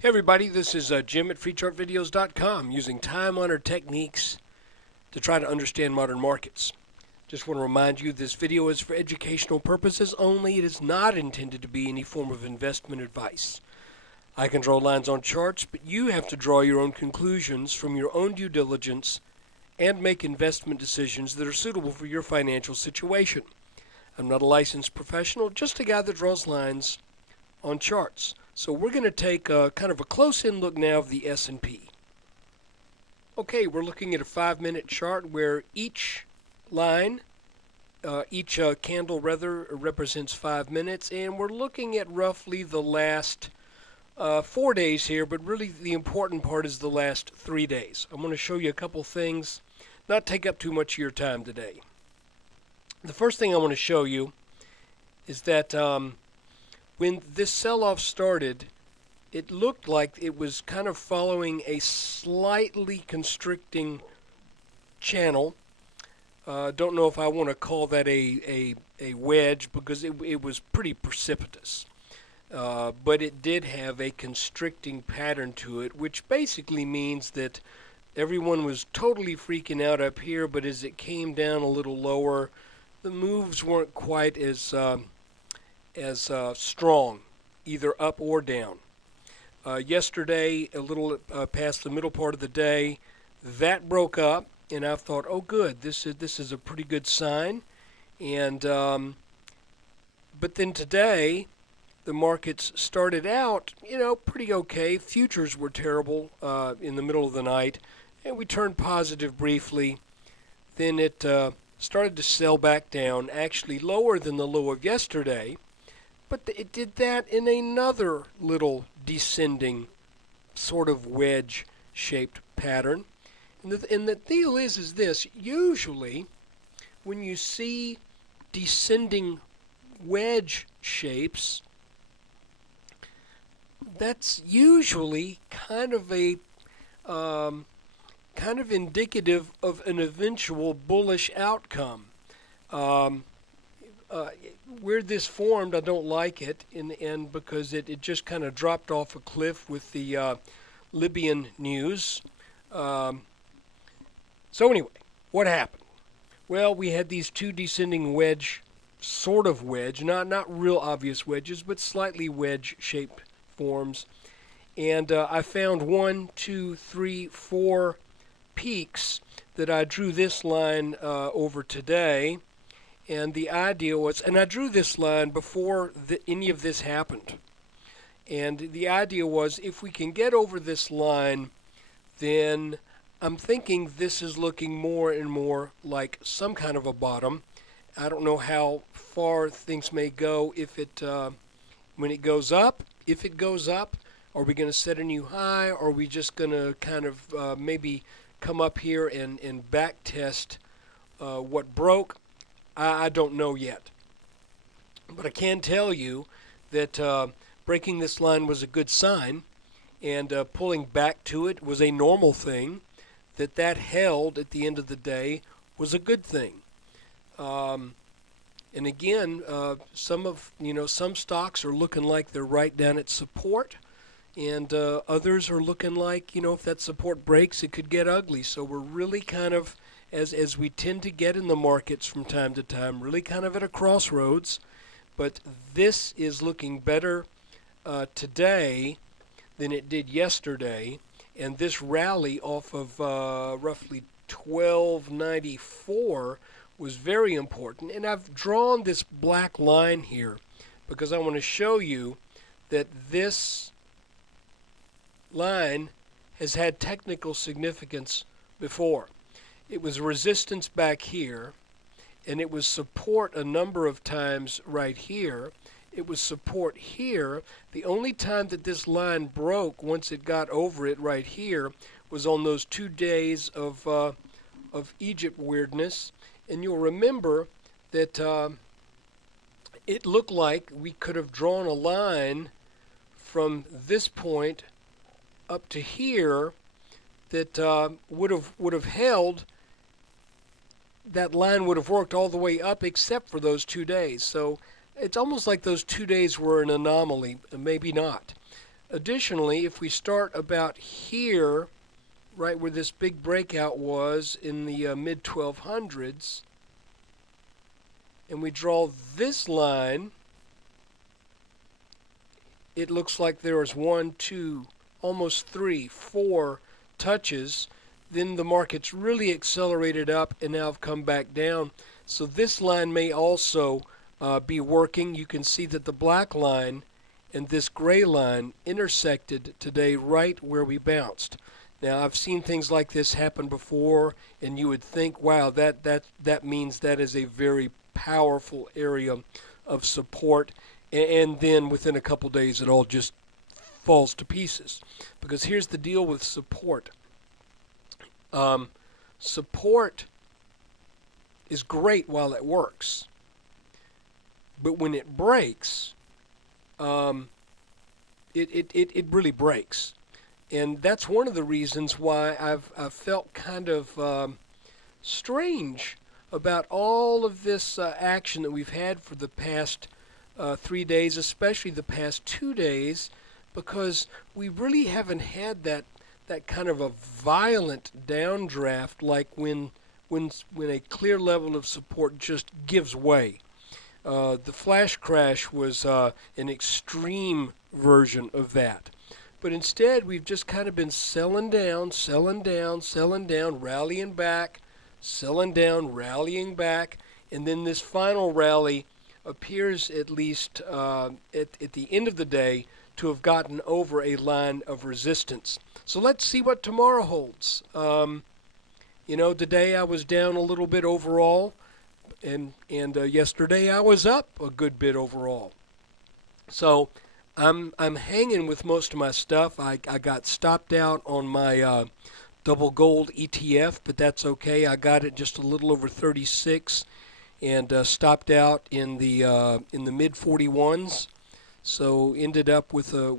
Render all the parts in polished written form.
Hey everybody, this is Jim at FreeChartVideos.com using time-honored techniques to try to understand modern markets. Just want to remind you this video is for educational purposes only. It is not intended to be any form of investment advice. I can draw lines on charts, but you have to draw your own conclusions from your own due diligence and make investment decisions that are suitable for your financial situation. I'm not a licensed professional, just a guy that draws lines on charts. So we're going to take kind of a close-in look now of the S&P. Okay, we're looking at a 5-minute chart where each line, candle rather, represents 5 minutes, and we're looking at roughly the last 4 days here, but really the important part is the last 3 days. I'm going to show you a couple things, not take up too much of your time today. The first thing I want to show you is that when this sell-off started, it looked like it was kind of following a slightly constricting channel. Don't know if I want to call that a wedge because it was pretty precipitous. But it did have a constricting pattern to it, which basically means that everyone was totally freaking out up here, but as it came down a little lower, the moves weren't quite as strong, either up or down. Yesterday, a little past the middle part of the day, that broke up, and I thought, oh, good, this is a pretty good sign. And but then today, the markets started out, pretty okay. Futures were terrible in the middle of the night, and we turned positive briefly. Then it started to sell back down, actually lower than the low of yesterday. But it did that in another little descending sort of wedge-shaped pattern. And the deal is this. Usually, when you see descending wedge shapes, that's usually kind of indicative of an eventual bullish outcome. Where this formed, I don't like it, and because it just kind of dropped off a cliff with the Libyan news. So anyway, what happened? Well, we had these two descending wedge, sort of wedge, not real obvious wedges, but slightly wedge-shaped forms. And I found 1, 2, 3, 4 peaks that I drew this line over today. And the idea was, and I drew this line before any of this happened. And the idea was, if we can get over this line, then I'm thinking this is looking more and more like some kind of a bottom. I don't know how far things may go if when it goes up. If it goes up, are we going to set a new high? Or are we just going to kind of maybe come up here and back test what broke? I don't know yet. But I can tell you that breaking this line was a good sign, and pulling back to it was a normal thing. That held at the end of the day was a good thing. And again, some stocks are looking like they're right down at support, and others are looking like, if that support breaks, it could get ugly. So we're really kind of, as we tend to get in the markets from time to time, really kind of at a crossroads. But this is looking better today than it did yesterday. And this rally off of roughly 1294 was very important. And I've drawn this black line here because I want to show you that this line has had technical significance before. It was resistance back here, and it was support a number of times right here. It was support here. The only time that this line broke, once it got over it right here, was on those 2 days of Egypt weirdness. And you'll remember that it looked like we could have drawn a line from this point up to here that would have held. That line would have worked all the way up except for those 2 days. So it's almost like those 2 days were an anomaly, maybe not. Additionally, if we start about here, right where this big breakout was in the mid 1200s, and we draw this line, it looks like there is 1, 2, almost 3, 4 touches. Then the market's really accelerated up and now have come back down. So this line may also be working. You can see that the black line and this gray line intersected today right where we bounced. Now, I've seen things like this happen before, and you would think, wow, that means that is a very powerful area of support, and then within a couple days it all just falls to pieces. Because here's the deal with support. Support is great while it works, but when it breaks, it really breaks. And that's one of the reasons why I've felt kind of strange about all of this action that we've had for the past 3 days, especially the past 2 days, because we really haven't had that kind of a violent downdraft like when a clear level of support just gives way. The flash crash was an extreme version of that. But instead, we've just kind of been selling down, rallying back, selling down, rallying back, and then this final rally appears, at least at the end of the day, to have gotten over a line of resistance. So let's see what tomorrow holds. Today I was down a little bit overall, and yesterday I was up a good bit overall. So I'm hanging with most of my stuff. I got stopped out on my double gold ETF, but that's okay. I got it just a little over 36, and stopped out in the mid 41s. So ended up with a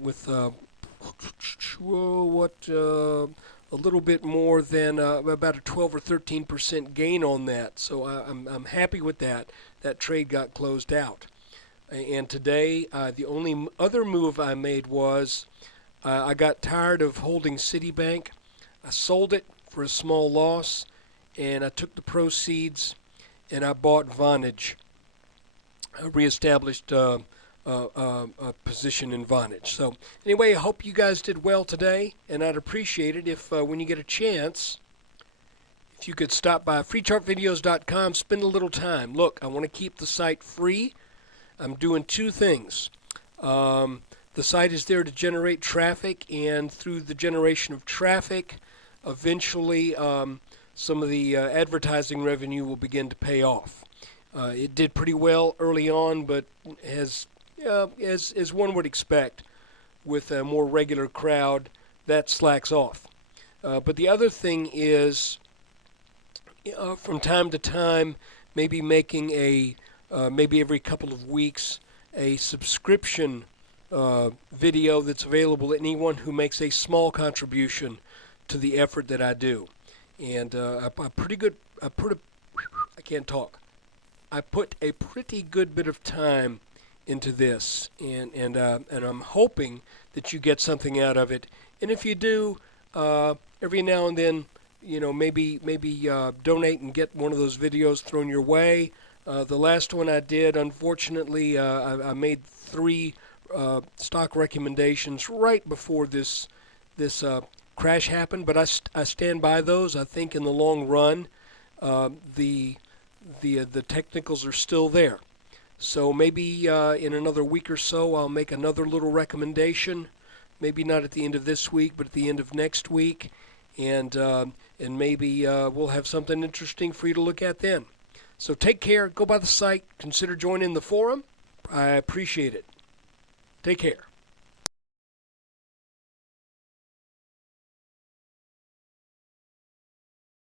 little bit more than about a 12 or 13% gain on that. So I'm happy with that. That trade got closed out. And today, the only other move I made was I got tired of holding Citibank. I sold it for a small loss, and I took the proceeds and I bought Vonage. I reestablished a position in Vonage. So anyway, I hope you guys did well today, and I'd appreciate it if when you get a chance, if you could stop by freechartvideos.com, spend a little time. Look, I want to keep the site free. I'm doing two things. The site is there to generate traffic, and through the generation of traffic, eventually some of the advertising revenue will begin to pay off. It did pretty well early on, but as one would expect, with a more regular crowd, that slacks off. But the other thing is, from time to time, maybe making a maybe every couple of weeks, a subscription video that's available to anyone who makes a small contribution to the effort that I do. And I put a pretty good bit of time into this, and I'm hoping that you get something out of it. And if you do, every now and then, maybe donate and get one of those videos thrown your way. The last one I did, unfortunately, I made 3 stock recommendations right before this crash happened, but I stand by those. I think in the long run, the technicals are still there. So maybe in another week or so, I'll make another little recommendation. Maybe not at the end of this week, but at the end of next week, and maybe we'll have something interesting for you to look at then. So take care, go by the site, consider joining the forum. I appreciate it. Take care.